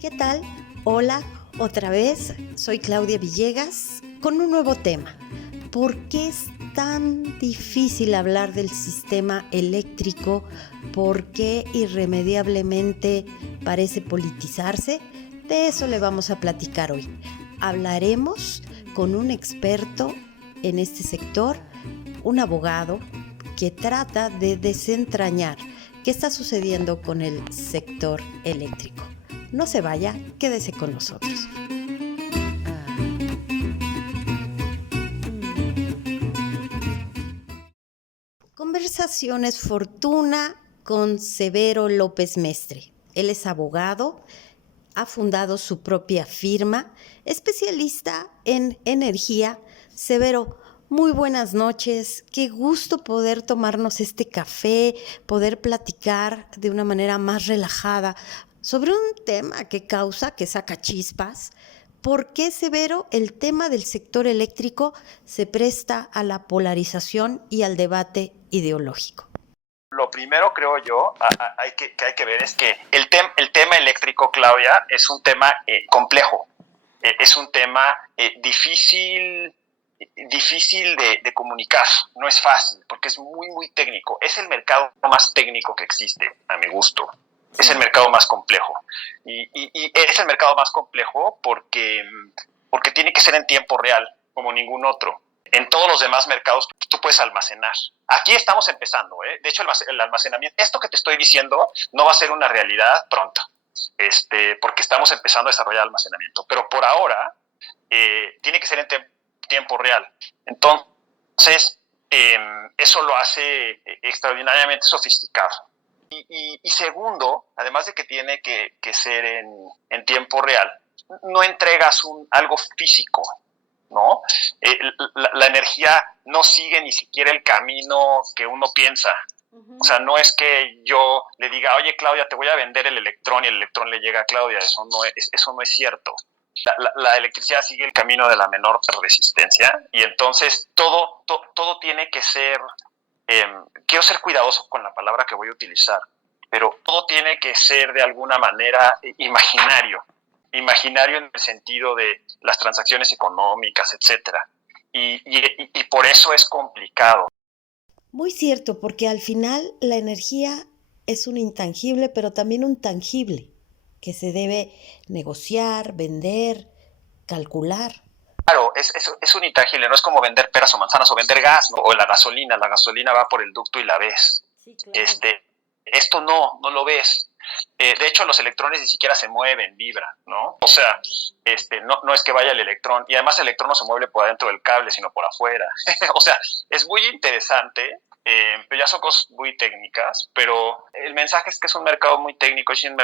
¿Qué tal? Hola, otra vez, soy Claudia Villegas con un nuevo tema. ¿Por qué es tan difícil hablar del sistema eléctrico? ¿Por qué irremediablemente parece politizarse? De eso le vamos a platicar hoy. Hablaremos con un experto en este sector, un abogado que trata de desentrañar qué está sucediendo con el sector eléctrico. No se vaya, quédese con nosotros. Conversaciones Fortuna con Severo López Mestre. Él es abogado, ha fundado su propia firma, especialista en energía. Severo, muy buenas noches. Qué gusto poder tomarnos este café, poder platicar de una manera más relajada sobre un tema que saca chispas. ¿Por qué, Severo, el tema del sector eléctrico se presta a la polarización y al debate ideológico? Lo primero, creo yo, que hay que ver es que el tema eléctrico, Claudia, es un tema complejo, es un tema difícil de comunicar, no es fácil, porque es muy técnico. Es el mercado más técnico que existe, a mi gusto. Es el mercado más complejo. Y es el mercado más complejo porque tiene que ser en tiempo real, como ningún otro. En todos los demás mercados tú puedes almacenar. Aquí estamos empezando, ¿eh? De hecho, el almacenamiento, esto que te estoy diciendo, no va a ser una realidad pronto, porque estamos empezando a desarrollar almacenamiento. Pero por ahora, tiene que ser en tiempo real. Entonces, eso lo hace extraordinariamente sofisticado. Y segundo, además de que tiene que ser en tiempo real, no entregas algo físico, ¿no? La energía no sigue ni siquiera el camino que uno piensa. O sea, no es que yo le diga, oye, Claudia, te voy a vender el electrón y el electrón le llega a Claudia. Eso no es cierto. La electricidad sigue el camino de la menor resistencia y entonces todo tiene que ser, quiero ser cuidadoso con la palabra que voy a utilizar, pero todo tiene que ser de alguna manera imaginario en el sentido de las transacciones económicas, etcétera. Y por eso es complicado. Muy cierto, porque al final la energía es un intangible, pero también un tangible, que se debe negociar, vender, calcular. Claro, es un intangible, no es como vender peras o manzanas o vender gas, ¿no? O la gasolina va por el ducto y la ves. Sí, claro. Esto no lo ves. De hecho, los electrones ni siquiera se mueven, vibran, ¿no? O sea, no es que vaya el electrón, y además el electrón no se mueve por adentro del cable, sino por afuera. O sea, es muy interesante, pero ya son cosas muy técnicas, pero el mensaje es que es un mercado muy técnico, es un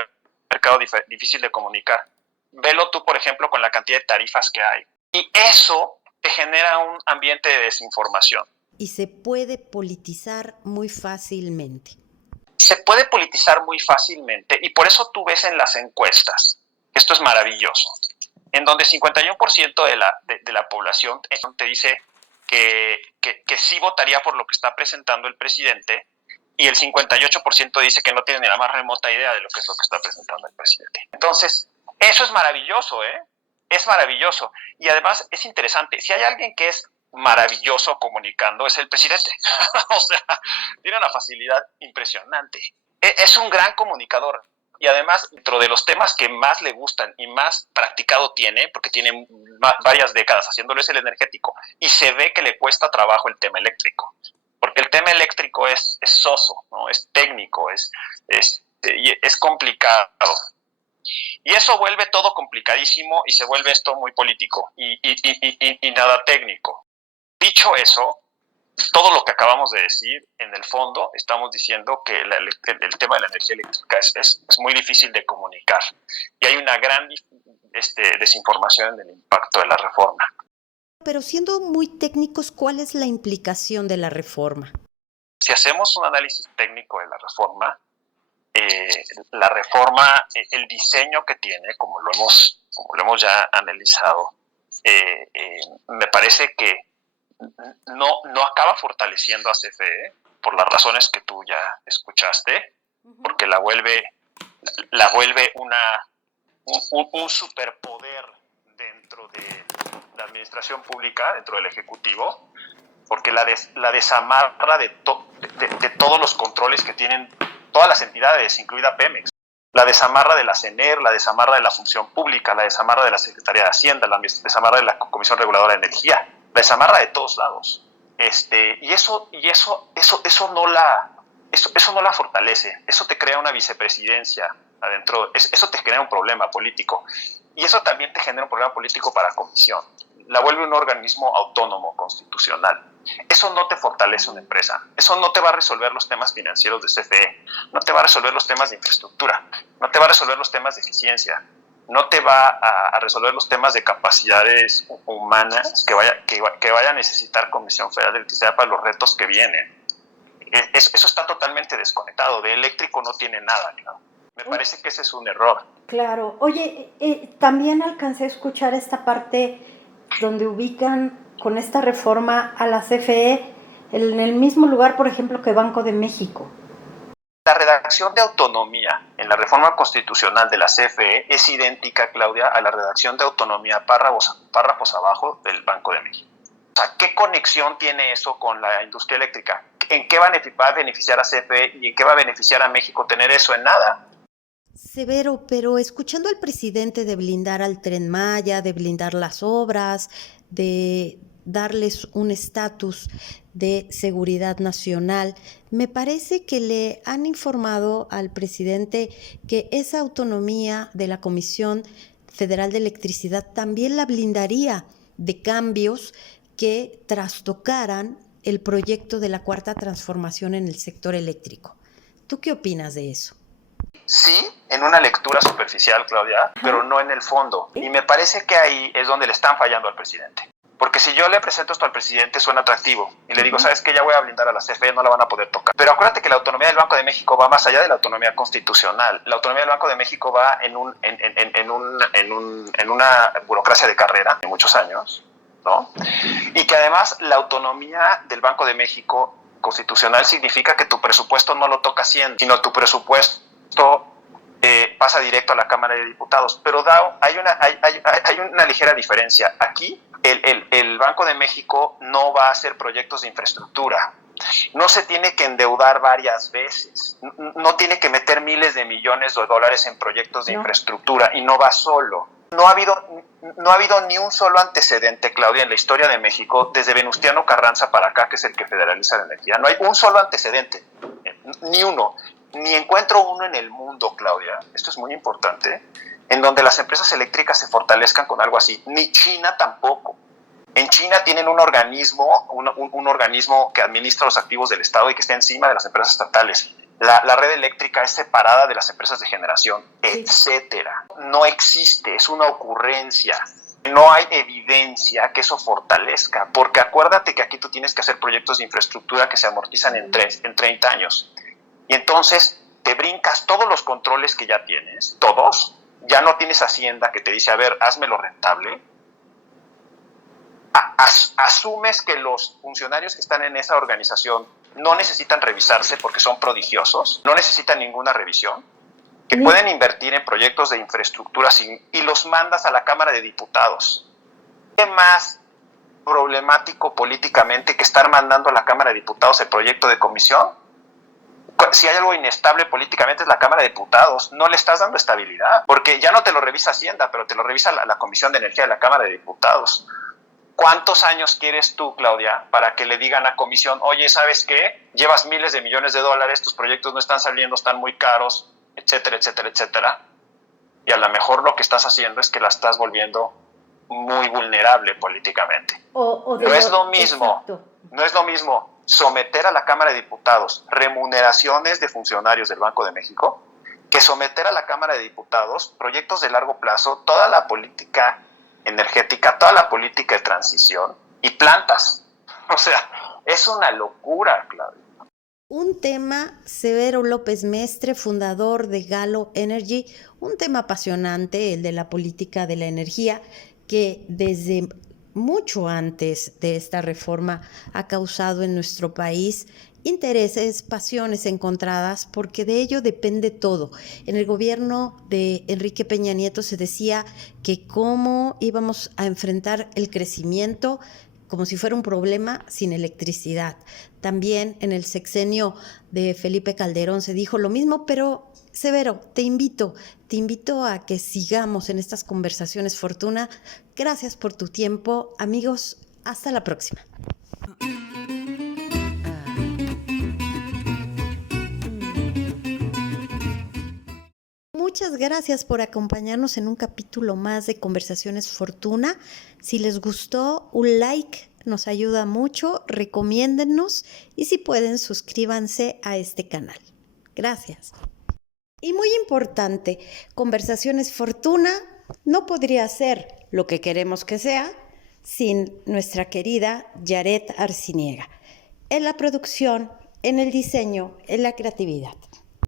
mercado difícil de comunicar. Velo tú, por ejemplo, con la cantidad de tarifas que hay. Y eso te genera un ambiente de desinformación. Y se puede politizar muy fácilmente. Se puede politizar muy fácilmente y por eso tú ves en las encuestas, esto es maravilloso, en donde 51% de la población te dice que sí votaría por lo que está presentando el presidente y el 58% dice que no tiene ni la más remota idea de lo que es lo que está presentando el presidente. Entonces, eso es maravilloso, ¿eh? Es maravilloso. Y además es interesante, si hay alguien que es maravilloso comunicando, es el presidente. O sea, tiene una facilidad impresionante. Es un gran comunicador. Y además, dentro de los temas que más le gustan y más practicado tiene, porque tiene varias décadas haciéndolo, es el energético. Y se ve que le cuesta trabajo el tema eléctrico. Porque el tema eléctrico es soso, ¿no? Es técnico, es complicado. Y eso vuelve todo complicadísimo y se vuelve esto muy político y nada técnico. Dicho eso, todo lo que acabamos de decir, en el fondo, estamos diciendo que el tema de la energía eléctrica es muy difícil de comunicar. Y hay una gran desinformación en el impacto de la reforma. Pero siendo muy técnicos, ¿cuál es la implicación de la reforma? Si hacemos un análisis técnico de la reforma, el diseño que tiene, como lo hemos ya analizado, me parece que no acaba fortaleciendo a CFE por las razones que tú ya escuchaste, porque la vuelve un superpoder dentro de la administración pública, dentro del Ejecutivo, porque la desamarra de todos los controles que tienen todas las entidades, incluida Pemex. La desamarra de la CENER, la desamarra de la Función Pública, la desamarra de la Secretaría de Hacienda, la desamarra de la Comisión Reguladora de Energía, la desamarra de todos lados. Y eso no la fortalece, eso te crea una vicepresidencia adentro, eso te genera un problema político, y eso también te genera un problema político para la Comisión, la vuelve un organismo autónomo constitucional. Eso no te fortalece una empresa, eso no te va a resolver los temas financieros de CFE, no te va a resolver los temas de infraestructura, no te va a resolver los temas de eficiencia, no te va a resolver los temas de capacidades humanas que vaya a necesitar Comisión Federal de Electricidad para los retos que vienen. Eso está totalmente desconectado, de eléctrico no tiene nada, ¿no? Me parece que ese es un error. Claro. Oye, también alcancé a escuchar esta parte donde ubican con esta reforma a la CFE en el mismo lugar, por ejemplo, que Banco de México. La redacción de autonomía en la reforma constitucional de la CFE es idéntica, Claudia, a la redacción de autonomía párrafos abajo del Banco de México. O sea, ¿qué conexión tiene eso con la industria eléctrica? ¿En qué va a beneficiar a CFE y en qué va a beneficiar a México tener eso? En nada. Severo, pero escuchando al presidente de blindar al Tren Maya, de blindar las obras, de darles un estatus de seguridad nacional, me parece que le han informado al presidente que esa autonomía de la Comisión Federal de Electricidad también la blindaría de cambios que trastocaran el proyecto de la Cuarta Transformación en el sector eléctrico. ¿Tú qué opinas de eso? Sí, en una lectura superficial, Claudia, pero no en el fondo. Y me parece que ahí es donde le están fallando al presidente. Porque si yo le presento esto al presidente suena atractivo y le digo, ¿sabes qué? Ya voy a blindar a la CFE, no la van a poder tocar. Pero acuérdate que la autonomía del Banco de México va más allá de la autonomía constitucional. La autonomía del Banco de México va en una burocracia de carrera de muchos años, ¿no? Y que además la autonomía del Banco de México constitucional significa que tu presupuesto no lo toca Hacienda, sino tu presupuesto pasa directo a la Cámara de Diputados, pero hay una ligera diferencia. Aquí el Banco de México no va a hacer proyectos de infraestructura, no se tiene que endeudar varias veces, no tiene que meter miles de millones de dólares en proyectos de infraestructura y no va solo. No ha habido ni un solo antecedente, Claudia, en la historia de México, desde Venustiano Carranza para acá, que es el que federaliza la energía. No hay un solo antecedente, ni uno. Ni encuentro uno en el mundo, Claudia, esto es muy importante, en donde las empresas eléctricas se fortalezcan con algo así. Ni China tampoco. En China tienen un organismo que administra los activos del Estado y que está encima de las empresas estatales. La red eléctrica es separada de las empresas de generación, etcétera. No existe, es una ocurrencia. No hay evidencia que eso fortalezca, porque acuérdate que aquí tú tienes que hacer proyectos de infraestructura que se amortizan en 30 años. Y entonces te brincas todos los controles que ya tienes, todos. Ya no tienes Hacienda que te dice, a ver, házmelo rentable. Asumes que los funcionarios que están en esa organización no necesitan revisarse porque son prodigiosos, no necesitan ninguna revisión, que pueden invertir en proyectos de infraestructura y los mandas a la Cámara de Diputados. ¿Qué más problemático políticamente que estar mandando a la Cámara de Diputados el proyecto de comisión? Si hay algo inestable políticamente es la Cámara de Diputados, no le estás dando estabilidad, porque ya no te lo revisa Hacienda, pero te lo revisa la Comisión de Energía de la Cámara de Diputados. ¿Cuántos años quieres tú, Claudia, para que le digan a Comisión, oye, ¿sabes qué? Llevas miles de millones de dólares, tus proyectos no están saliendo, están muy caros, etcétera, etcétera, etcétera? Y a lo mejor lo que estás haciendo es que la estás volviendo muy vulnerable políticamente. No es lo mismo, no es lo mismo someter a la Cámara de Diputados remuneraciones de funcionarios del Banco de México que someter a la Cámara de Diputados proyectos de largo plazo, toda la política energética, toda la política de transición y plantas. O sea, es una locura, Claudia. Un tema, Severo López Mestre, fundador de Galo Energy, un tema apasionante, el de la política de la energía, que desde mucho antes de esta reforma ha causado en nuestro país intereses, pasiones encontradas, porque de ello depende todo. En el gobierno de Enrique Peña Nieto se decía que cómo íbamos a enfrentar el crecimiento como si fuera un problema sin electricidad. También en el sexenio de Felipe Calderón se dijo lo mismo, pero Severo, te invito a que sigamos en estas conversaciones, Fortuna. Gracias por tu tiempo, amigos. Hasta la próxima. Muchas gracias por acompañarnos en un capítulo más de Conversaciones Fortuna. Si les gustó, un like nos ayuda mucho, recomiéndennos y si pueden, suscríbanse a este canal. Gracias. Y muy importante, Conversaciones Fortuna no podría ser lo que queremos que sea sin nuestra querida Yaret Arciniega, en la producción, en el diseño, en la creatividad.